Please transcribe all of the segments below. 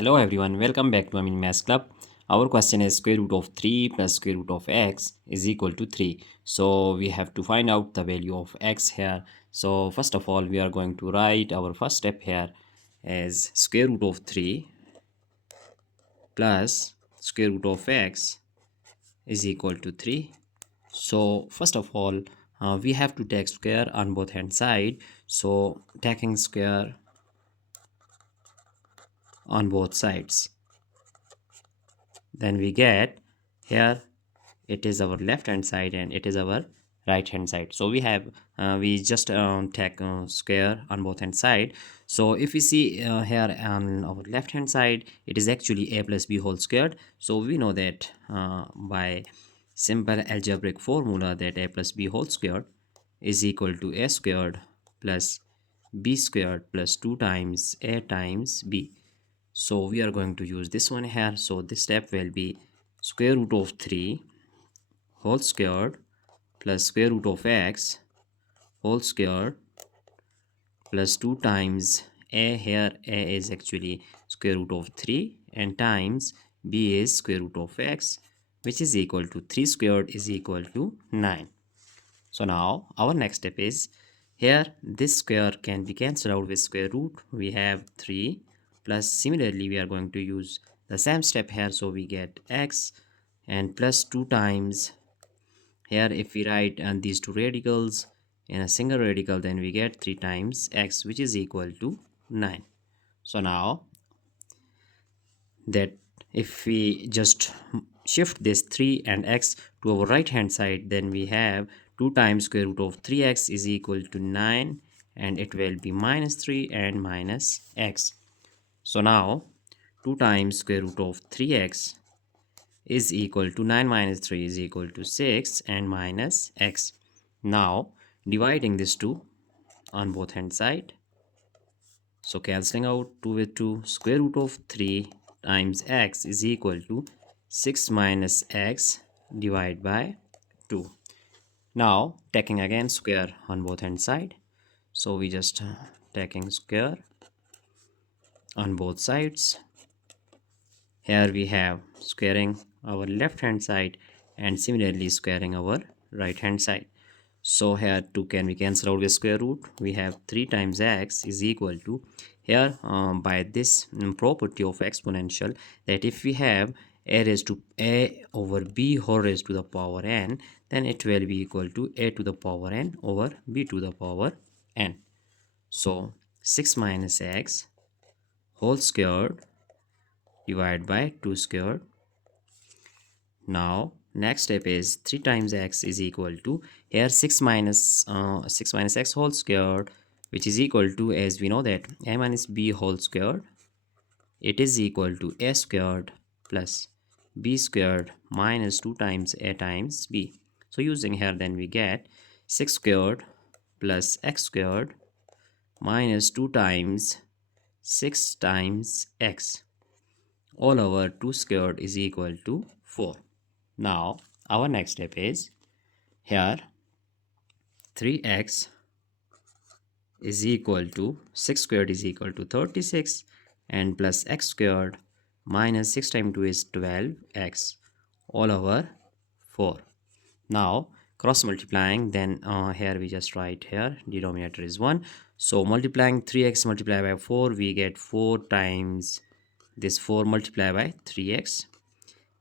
Hello everyone, welcome back to Maths Club. Our question is square root of 3 plus square root of x is equal to 3. So we have to find out the value of x here. So first of all, we are going to write our first step here as square root of 3 plus square root of x is equal to 3. So first of all, we have to take square on both hand side. So taking square on both sides, then we get here it is our left hand side and it is our right hand side. So we just take square on both hand side. So if we see here on our left hand side, it is actually a plus b whole squared. So we know that by simple algebraic formula that a plus b whole squared is equal to a squared plus b squared plus 2 times a times b. So we are going to use this one here. So this step will be square root of 3 whole squared plus square root of x whole squared plus 2 times a. Here a is actually square root of 3 and times b is square root of x, which is equal to 3 squared is equal to 9. So now our next step is here this square can be cancelled out with square root. We have 3 plus similarly we are going to use the same step here. So we get x and plus 2 times here if we write these two radicals in a single radical, then we get 3 times x, which is equal to 9. So now that if we just shift this 3 and x to our right hand side, then we have 2 times square root of 3x is equal to 9 and it will be minus 3 and minus x. So now 2 times square root of 3x is equal to 9 minus 3 is equal to 6 and minus x. Now dividing this 2 on both hand side, so cancelling out 2 with 2, square root of 3 times x is equal to 6 minus x divided by 2. Now taking again square on both hand side, so we just taking square on both sides. Here we have squaring our left hand side and similarly squaring our right hand side. So here 2 can be cancelled out with square root. We have 3 times x is equal to here by this property of exponential, that if we have a raised to a over b whole raised to the power n, then it will be equal to a to the power n over b to the power n. So 6 minus x whole squared divided by 2 squared. Now next step is 3 times x is equal to here 6 minus x whole squared, which is equal to, as we know that a minus b whole squared, it is equal to a squared plus b squared minus 2 times a times b. So using here, then we get 6 squared plus x squared minus 2 times 6 times x all over 2 squared is equal to 4. Now our next step is here 3x is equal to 6 squared is equal to 36 and plus x squared minus 6 times 2 is 12x all over 4. Now cross multiplying, then here we just write here denominator is 1. So multiplying 3x multiplied by 4, we get 4 times this 4 multiplied by 3x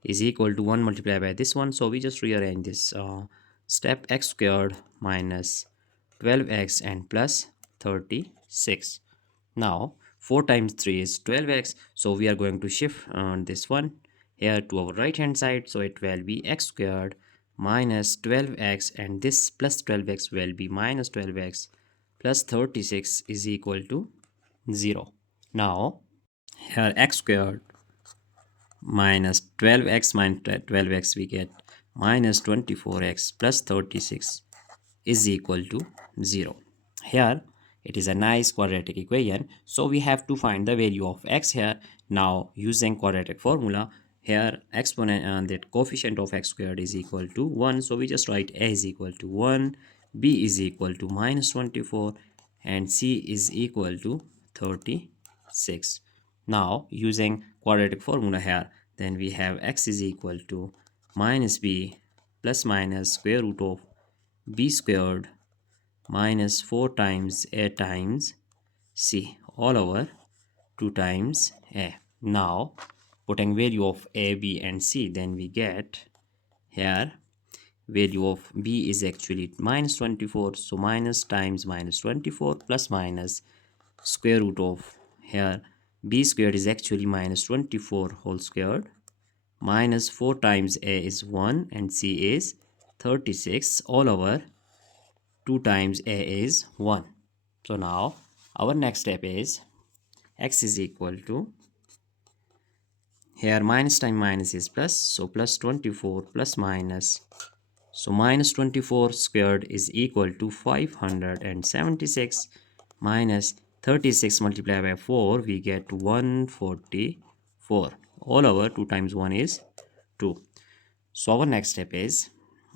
is equal to 1 multiplied by this one. So we just rearrange this step, x squared minus 12x and plus 36. Now 4 times 3 is 12x, so we are going to shift this one here to our right hand side. So it will be x squared minus 12x and this plus 12x will be minus 12x plus 36 is equal to 0. Now here x squared minus 12x minus 12x, we get minus 24x plus 36 is equal to 0. Here it is a nice quadratic equation, so we have to find the value of x here. Now using quadratic formula, here exponent that coefficient of x squared is equal to 1, so we just write a is equal to 1, b is equal to minus 24 and c is equal to 36. Now using quadratic formula here, then we have x is equal to minus b plus minus square root of b squared minus 4 times a times c all over 2 times a. Now putting value of a, b and c, then we get here value of b is actually minus 24, so minus times minus 24 plus minus square root of here b squared is actually minus 24 whole squared minus 4 times a is 1 and c is 36 all over 2 times a is 1. So now our next step is x is equal to, here minus times minus is plus, so plus 24 plus minus, so minus 24 squared is equal to 576 minus 36 multiplied by 4, we get 144 all over 2 times 1 is 2. So our next step is,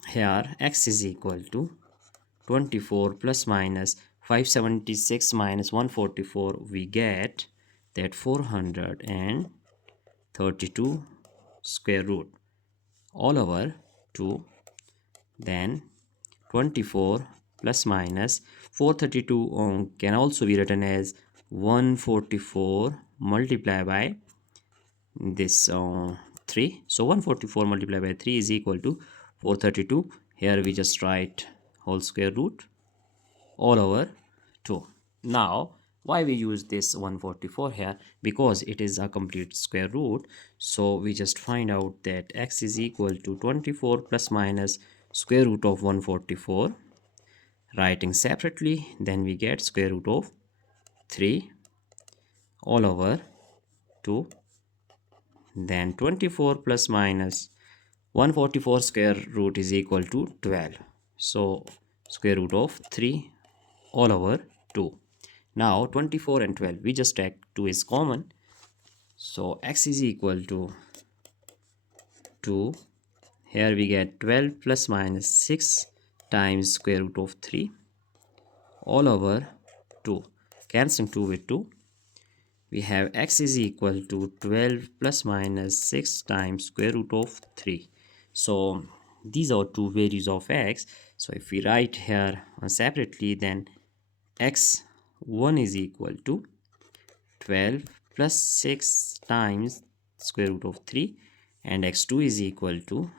here x is equal to 24 plus minus 576 minus 144, we get that 432 square root all over 2. Then 24 plus minus 432 can also be written as 144 multiplied by this 3. So 144 multiplied by 3 is equal to 432. Here we just write whole square root all over 2. Now why we use this 144 here? Because it is a complete square root. So we just find out that x is equal to 24 plus minus square root of 144. Writing separately, then we get square root of 3 all over 2. Then 24 plus minus 144 square root is equal to 12. So square root of 3 all over 2. Now 24 and 12, we just take 2 is common. So x is equal to 2. Here we get 12 plus minus 6 times square root of 3 all over 2. Cancelling 2 with 2. We have x is equal to 12 plus minus 6 times square root of 3. So these are two values of x. So if we write here separately, then x1 is equal to 12 plus 6 times square root of 3 and x2 is equal to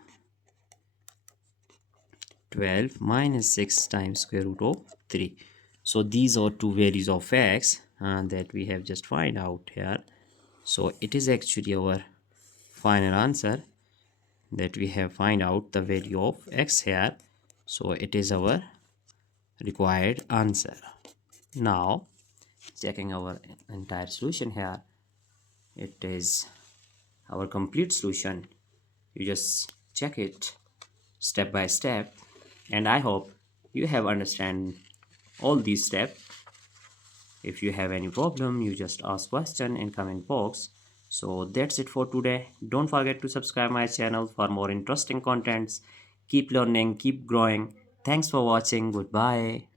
12 minus 6 times square root of 3. So these are two values of x that we have just find out here. So it is actually our final answer that we have find out the value of x here. So it is our required answer. Now checking our entire solution here, it is our complete solution. You just check it step by step, and I hope you have understand all these steps. If you have any problem, you just ask question in comment box. So that's it for today. Don't forget to subscribe my channel for more interesting contents. Keep learning, keep growing. Thanks for watching. Goodbye.